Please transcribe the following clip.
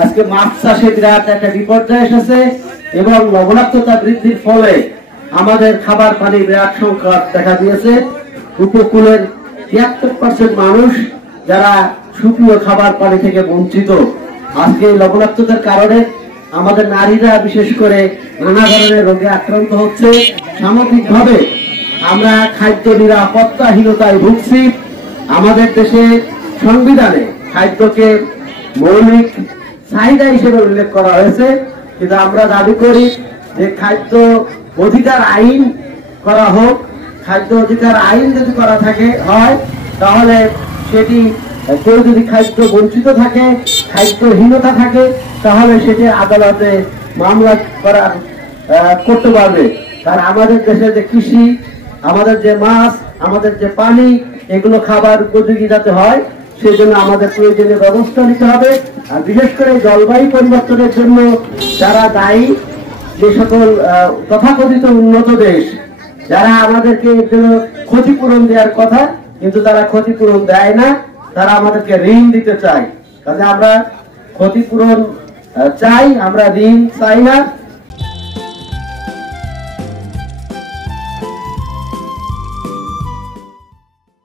আজকে মাছ চাষে বিরাট একটা বিপর্যয় এসেছে এবং লবণাক্ততা বৃদ্ধির ফলে আমাদের খাবার পানি বিরাট সংকট দেখা দিয়েছে। উপকূলের ৭৩% মানুষ যারা সুপ্রিয় খাবার পানি থেকে বঞ্চিত। আজকে লবণাক্ততার কারণে আমাদের নারীরা বিশেষ করে নানা ধরনের রোগে আক্রান্ত হচ্ছে। সামগ্রিকভাবে আমরা খাদ্য নিরাপত্তাহীনতায় ভুগছি। আমাদের দেশে সংবিধানে খাদ্যকে মৌলিক চাহিদা হিসেবে উল্লেখ করা হয়েছে, কিন্তু আমরা দাবি করি যে খাদ্য অধিকার আইন করা হোক। খাদ্য অধিকার আইন যদি করা হয় তাহলে সেটি কেউ যদি খাদ্য বঞ্চিত থাকে, খাদ্যহীনতা থাকে, তাহলে সেটি আদালতে মামলা করতে পারবে। কারণ আমাদের দেশে যে কৃষি, আমাদের যে মাছ, আমাদের যে পানি, এগুলো খাবার উপযোগী যাতে হয় সেই জন্য আমাদের প্রয়োজনীয় ব্যবস্থা নিতে হবে। আর বিশেষ করে জলবায়ু পরিবর্তনের জন্য যারা দায়ী, যে সকল তথাকথিত উন্নত দেশ যারা আমাদেরকে এর জন্য ক্ষতিপূরণ দেওয়ার কথা কিন্তু তারা ক্ষতিপূরণ দেয় না, তারা আমাদেরকে ঋণ দিতে চায়। কাজে আমরা ক্ষতিপূরণ চাই, আমরা ঋণ চাই না।